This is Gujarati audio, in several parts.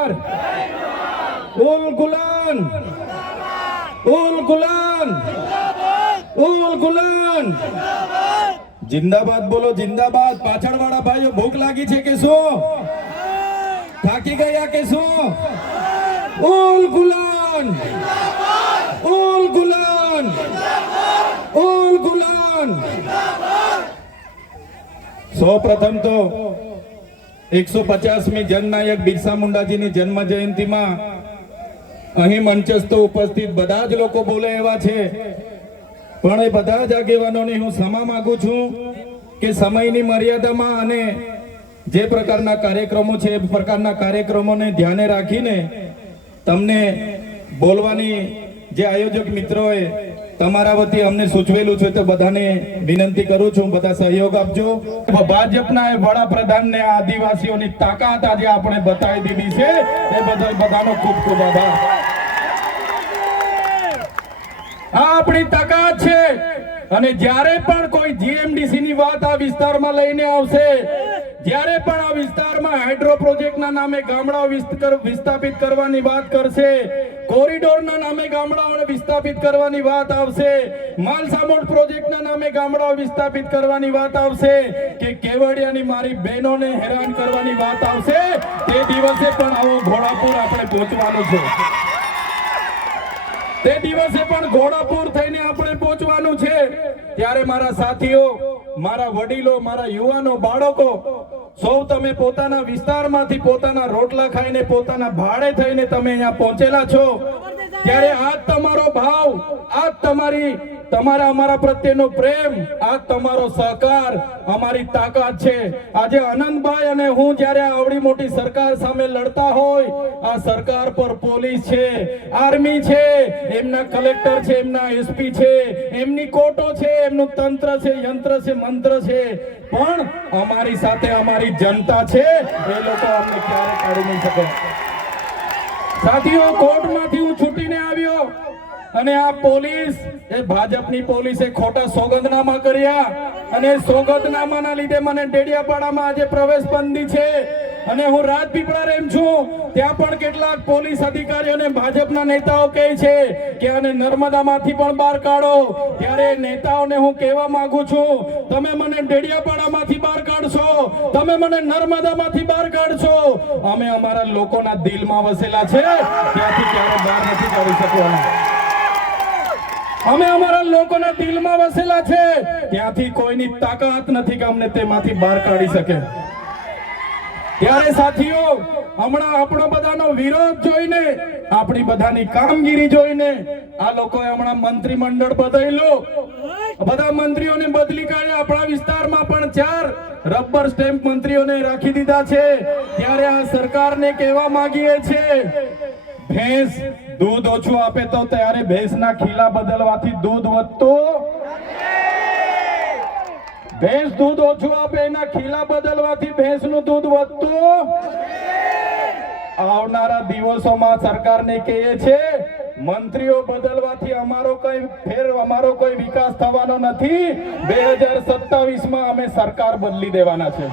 जोहार। उल गुलान, उल गुलान, उल गुलान। जिंदाबाद बोलो, जिंदाबाद। पाछळवाळा भाईओ भूख लागी छे के શું? થાકી ગયા કે શું? ઉલ ગુલાન, ઉલ ગુલાન, ઉલ ગુલાન। સૌ પ્રથમ તો 150મી જનનાયક બિરસા મુંડાજીની જન્મ જયંતિમાં અહીં મંચસ્થ ઉપસ્થિત બધા જ લોકો બોલે એવા છે, પણ એ બધા જ આગેવાનોને હું ક્ષમા માંગુ છું કે સમયની મર્યાદામાં અને જે પ્રકારના કાર્યક્રમો છે એ પ્રકારના કાર્યક્રમોને ધ્યાને રાખીને તમને બોલવાની જે આયોજક મિત્રોએ તમારા વતી અમને સૂચવેલું છે તો બધાને વિનંતી કરું છું, બધા સહયોગ આપજો। ભાજપના વડાપ્રધાનને આદિવાસીઓની તાકાત આજે આપણે બતાવી દીધી છે, એ બદલ બધાનો ખૂબ ખૂબ આભાર। આ આપણી તાકાત છે અને જ્યારે પણ કોઈ જીએમડીસી ની વાત આ વિસ્તારમાં લઈને આવશે, જ્યારે પણ આ વિસ્તારમાં હાઇડ્રો પ્રોજેક્ટના નામે ગામડાઓ વિસ્થાપિત કરવાની વાત કરશે, કોરિડોરના નામે ગામડાઓને વિસ્થાપિત કરવાની વાત આવશે, માલસામોડ પ્રોજેક્ટના નામે ગામડાઓ વિસ્થાપિત કરવાની વાત આવશે કે કેવડિયાની મારી બહેનોને હેરાન કરવાની વાત આવશે, તે દિવસે પણ આવો ઘોડાપુર આપણે પહોંચવાનું છે। તે દિવસે પણ ઘોડાપુર થઈને આપણે પહોંચવાનું છે। ત્યારે મારા સાથીઓ, મારા વડીલો, મારા યુવાનો, બાળકો, સૌ તમે પોતાના વિસ્તારમાંથી પોતાના રોટલા ખાઈને પોતાના ભાડે થઈને તમે અહીંયા પહોંચેલા છો, ત્યારે આ તમારો ભાવ, આ તમારા અમારા પ્રત્યેનો પ્રેમ, આ તમારો સહકાર અમારી તાકાત છે। આજે આનંદભાઈ અને હું જ્યારે આવડી મોટી સરકાર સામે લડતા હોય, આ સરકાર પર પોલીસ છે, આર્મી છે, એમના કલેક્ટર છે, એમના એસપી છે, એમની કોર્ટો છે, એમનું તંત્ર છે, યંત્ર છે, મંત્ર છે, પણ અમારી સાથે અમારી જનતા છે, એ લોકો અમને ક્યારે કાઢી નહીં શકે। સાથીઓ, કોર્ટમાંથી હું છૂટીને આવ્યો અને આ પોલીસ, એ ભાજપની પોલીસે ખોટા સોગંદનામા કર્યા અને સોગંદનામાના લીધે મને ડેડિયાપાડામાં આજે પ્રવેશ બંધી છે અને હું રાજપીપળા રેમ છું, ત્યાં પણ કેટલાક પોલીસ અધિકારીઓને ભાજપના નેતાઓ કહે છે કે આને નર્મદામાંથી પણ બહાર કાઢો। ત્યારે નેતાઓને હું કહેવા માંગુ છું, તમે મને ડેડિયાપાડામાંથી બહાર કાઢશો, તમે મને નર્મદામાંથી બહાર કાઢશો, અમે અમારા લોકોના દિલમાં વસેલા છે, ત્યાંથી ક્યારે બહાર નથી કાઢી શકવાના। અમે અમારા લોકોના દિલમાં વસેલા છે, ત્યાંથી કોઈની તાકાત નથી કે અમને તેમાંથી બહાર કાઢી શકે। ત્યારે સાથીઓ, હમણાં આપણો બધાનો વિરોધ જોઈને, આપણી બધાની કામગીરી જોઈને આ લોકોએ હમણાં મંત્રીમંડળ બદલ્યું, બધા મંત્રીઓને બદલી કાઢ્યા, આપણા વિસ્તારમાં પણ 4 રબર સ્ટેમ્પ મંત્રીઓને રાખી દીધા છે। ત્યારે આ સરકારને કહેવા માંગીએ છીએ, ભેંસ દૂધ ઓછું આપે તો ત્યારે ભેંસના ખીલા બદલવાથી દૂધ વધતું, ભેંસ દૂધ ઓછું આપે એના ખીલા બદલવાથી ભેંસનું દૂધ વધતું। આવનારા દિવસોમાં સરકારને કહીએ છે, મંત્રીઓ બદલવાથી અમારો કોઈ વિકાસ થવાનો નથી। 2027માં અમે સરકાર બદલી દેવાના છે,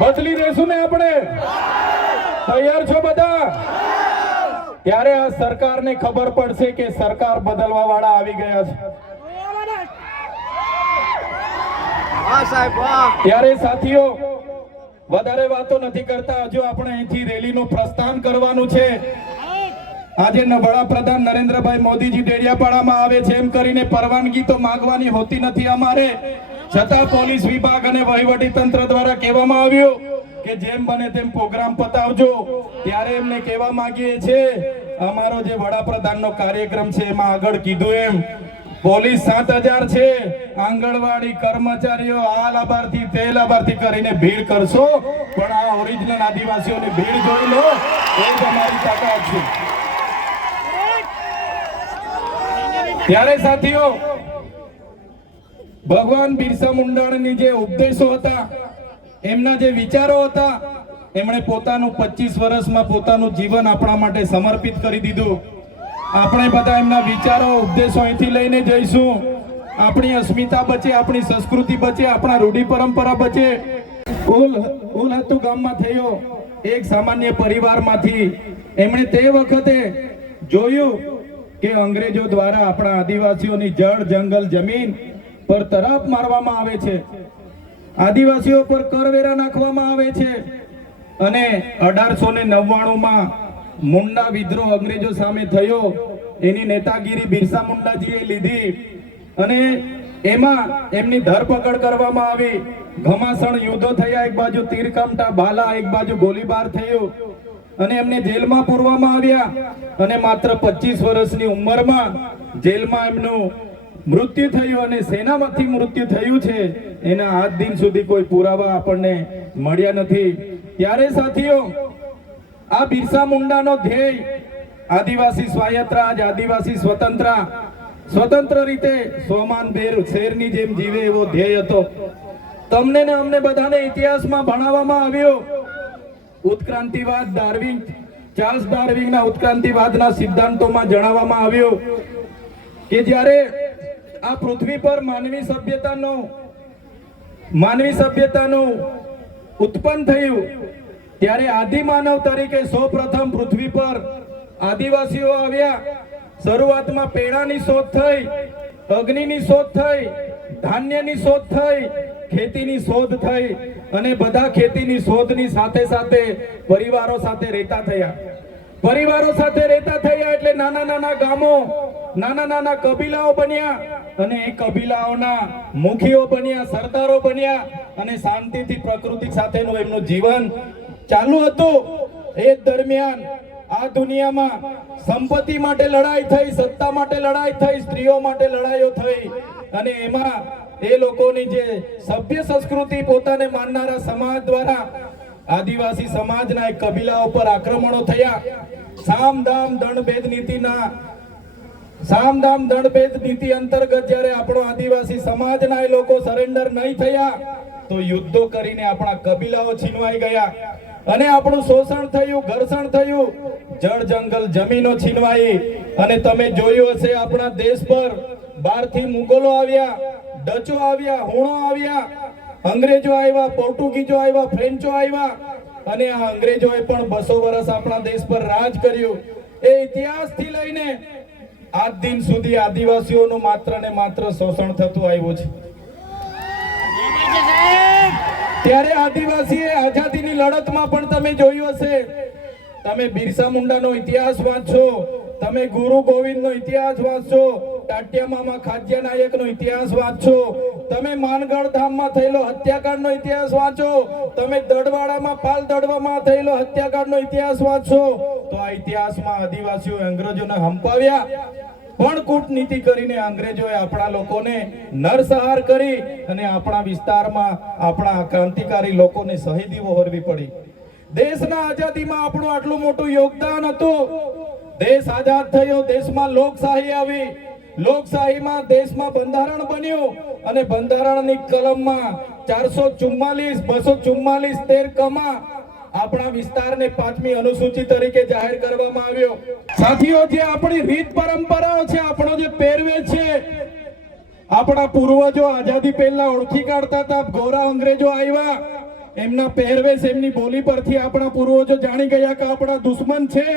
બદલી દેશું ને આપણે? તૈયાર છો બધા? ત્યારે આ સરકારને ખબર પડશે કે સરકાર બદલવા વાળા આવી ગયા છે। ત્યારે સાથીઓ, વધારે વાતો નથી કરતા, હજુ આપણે અહીંથી રેલીનું પ્રસ્થાન કરવાનું છે। આજે વડાપ્રધાન નરેન્દ્રભાઈ મોદીજી ડેડિયાપાડામાં આવે છે એમ કરીને પરવાનગી તો માંગવાની હોતી નથી અમારે, છતાં પોલીસ વિભાગ અને વહીવટી તંત્ર દ્વારા કહેવામાં આવ્યું કે જેમ બને તેમ પ્રોગ્રામ પતાવજો। ત્યારે એમને કહેવા માંગીએ છીએ, અમારો જે વડાપ્રધાનનો કાર્યક્રમ છે એમાં આગળ કીધું એમ પોલીસ 7000 છે, આંગણવાડી કર્મચારીઓ આ લાભાર્થી તે લાભાર્થી કરીને ભીડ કરશો, પણ આ ઓરિજિનલ આદિવાસીઓની ભીડ જોઈ લો, એ જ અમારી તાકાત છે। ત્યારે સાથીઓ, ભગવાન બિરસા મુંડાની જે ઉપદેશો હતા, એમના જે વિચારો હતા, એમણે પોતાનું 25 વર્ષમાં પોતાનું જીવન આપણા માટે સમર્પિત કરી દીધું। આપણે બધા એમના વિચારો, ઉપદેશો અહીંથી લઈને જઈશું। આપણી અસ્મિતા બચે, આપણી સંસ્કૃતિ બચે, આપણા રૂઢિ પરંપરા બચે। ઉલહતુ ગામમાં થયો એક સામાન્ય પરિવારમાંથી એમણે તે વખતે જોયું કે અંગ્રેજો દ્વારા આપણા આદિવાસીઓની જળ જંગલ જમીન પર તરાપ મારવામાં આવે છે, આદિવાસીઓ પર કરવેરા નાખવામાં આવે છે અને 1899માં મુંડા વિદ્રોહ અંગ્રેજો સામે થયો. એની નેતાગીરી બિરસા મુંડાજીએ લીધી અને એમાં એમની ધરપકડ કરવામાં આવી. ઘમાસણ યુદ્ધો થયા, એક બાજુ તીરકામઠા ભાલા, એક બાજુ ગોળીબાર થયો અને એમને જેલમાં પૂરવામાં આવ્યા અને માત્ર 25 વર્ષની ઉંમરમાં જેલમાં એમનું મૃત્યુ થયું અને સેનામાંથી મૃત્યુ થયું છે એના આજ દિન સુધી કોઈ પુરાવા આપણને મળ્યા નથી. ત્યારે સાથીઓ, આ બિરસા મુંડાનો ધ્યેય આદિવાસી સ્વાયત્ત રાજ, આદિવાસી સ્વતંત્ર રીતે સ્વમાન શેરની જેમ જીવે એવો ધ્યેય હતો. તમને ને અમને બધાને ઇતિહાસમાં ભણાવવામાં આવ્યો. ઉત્ક્રાંતિવાદ, ચાર્લ્સ ડાર્વિનના ઉત્ક્રાંતિવાદના સિદ્ધાંતોમાં જણાવવામાં આવ્યું કે જ્યારે આ પૃથ્વી પર માનવી સભ્યતાનું ઉત્પન્ન થયું ત્યારે આદિમાનવ તરીકે સૌપ્રથમ પૃથ્વી પર આદિવાસીઓ આવ્યા. શરૂઆતમાં પેડાની શોધ થઈ, અગ્નિની શોધ થઈ, ધાન્યની શોધ થઈ, ખેતીની શોધ થઈ અને બધા ખેતીની શોધની સાથે સાથે પરિવારો સાથે રહેતા થયા. એટલે નાના નાના ગામો, નાના નાના કબીલાઓ બન્યા અને એ કબીલાઓના મુખીઓ બન્યા, સરદારો બન્યા અને શાંતિથી પ્રકૃતિ સાથેનું એમનું જીવન ચાલુ હતું. એ દરમિયાન આ દુનિયામાં સંપત્તિ માટે લડાઈ થઈ, સત્તા માટે લડાઈ થઈ, સ્ત્રીઓ માટે લડાઈઓ થઈ અને એમાં એ લોકોની જે સભ્ય સંસ્કૃતિ પોતાને માનનારા સમાજ દ્વારા આદિવાસી સમાજના એક કબીલાઓ પર આક્રમણો થયા. સામદામ દંડભેદ નીતિ અંતર્ગત જ્યારે આપણો આદિવાસી સમાજના એ લોકો સરેન્ડર નહીં થયા તો યુદ્ધો કરીને આપણા કબીલાઓ છીનવાઈ ગયા અને આપણું શોષણ થયું, ઘર્ષણ થયું, જળ જંગલ જમીનો છીનવાઈ. અને તમે જોયું હશે આપણા દેશ પર બહારથી મુગલો આવ્યા, ડચો આવ્યા, હુણો આવ્યા, અંગ્રેજો આવ્યા, પોર્ટુગીઝો આવ્યા, ફ્રેન્ચો આવ્યા અને આ અંગ્રેજોએ પણ 200 વર્ષ આપણા દેશ પર રાજ કર્યું. એ ઇતિહાસથી લઈને આજ દિન સુધી આદિવાસીઓનું માત્ર ને માત્ર શોષણ થતું આવ્યું છે. ત્યારે આદિવાસીએ આઝાદીની લડતમાં પણ તમે જોયું હશે, તમે બિરસા મુંડાનો ઇતિહાસ વાંચો, તમે ગુરુ ગોવિંદનો ઇતિહાસ વાંચો, ટાટિયા મામા ખાજ્યા નાયકનો ઇતિહાસ વાંચો, તમે માનગઢ ધામમાં થયેલો હત્યાકાંડનો ઇતિહાસ વાંચો, તમે દડવાડામાં પાલ દડવામાં થયેલો હત્યાકાંડનો ઇતિહાસ વાંચો, તો આ ઇતિહાસમાં આદિવાસીઓએ અંગ્રેજોને હંપાવ્યા પણ કૂટનીતિ કરીને અંગ્રેજોએ આપણા લોકોને નરસંહાર કરી અને આપણા વિસ્તારમાં આપણા ક્રાંતિકારી લોકોને શહીદી વહોરવી પડી. દેશના આઝાદીમાં આપણું આટલું મોટું યોગદાન હતું. દેશ આઝાદ થયો, દેશમાં લોકશાહી આવી, લોકશાહીમાં દેશમાં બંધારણ બન્યું અને બંધારણની કલમમાં 444, 244, 13 આપણા વિસ્તારને 5મી અનુસૂચિ તરીકે જાહેર કરવામાં આવ્યો. સાથીઓ, જે આપણી રીત પરંપરાઓ છે, આપણો જે પહેરવેશ છે, આપણા પૂર્વજો આઝાદી પહેલા ઓળખી કાઢતા હતા. ગોરા અંગ્રેજો આવ્યા, એમના પહેરવેશ, એમની બોલી પરથી આપણા પૂર્વજો જાણી ગયા કે આપણા દુશ્મન છે.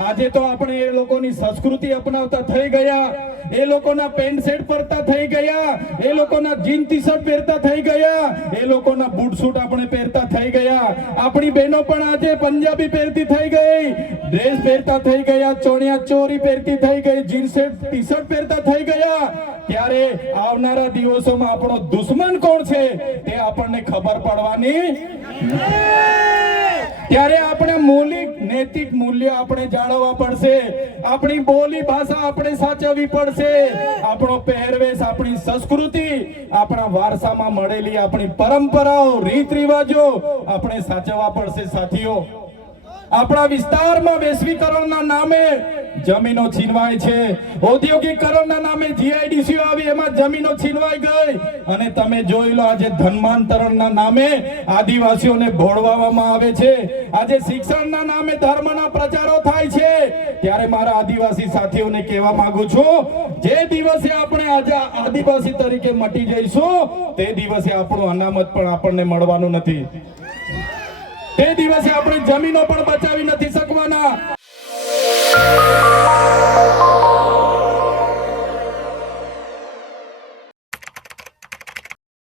આજે તો આપણે એ લોકોની સંસ્કૃતિ અપનાવતા થઈ ગયા, એ લોકોના પેન્ટ શર્ટ પહેરતા થઈ ગયા, એ લોકોના જીન ટી શર્ટ પહેરતા થઈ ગયા, એ લોકોના બૂટ સૂટ આપણે પહેરતા થઈ ગયા. આપણી બહેનો પણ આજે પંજાબી પહેરતી થઈ ગઈ, ડ્રેસ પહેરતા થઈ ગયા, ચણિયા ચોરી પહેરતી થઈ ગઈ, જીન ટી શર્ટ પહેરતા થઈ ગયા. ત્યારે આવનારા દિવસોમાં આપણો દુશ્મન કોણ છે તે આપણને ખબર પડવાની. ત્યારે આપણે મૌલિક નૈતિક મૂલ્ય આપણે જાળવવા પડશે, આપણી બોલી ભાષા આપણે સાચવવી પડશે, આપણો પહેરવેશ, આપણી સંસ્કૃતિ, આપણા વારસામાં મળેલી આપણી પરંપરાઓ, રીત રિવાજો આપણે સાચવવા પડશે. સાથીઓ, આપણા વિસ્તારમાં વૈશ્વિકરણના નામે જમીનો છીનવાય છે, ઔદ્યોગિકરણના નામે જીઆઈડીસી આવી એમાં જમીનો છીનવાઈ ગઈ, અને તમે જોઈ લો આજે ધર્માંતરણના નામે આદિવાસીઓને ભોળવામાં આવે છે, આજે શિક્ષણના નામે ધર્મના પ્રચારો થાય છે। ત્યારે મારા આદિવાસી સાથીઓને કહેવા માંગુ છું, જે દિવસે આપણે આજે આદિવાસી તરીકે મટી જઈશું તે દિવસે આપણું અનામત પણ આપણને મળવાનું નથી, તે દિવસે આપણે જમીનો પણ બચાવી નથી શકવાના।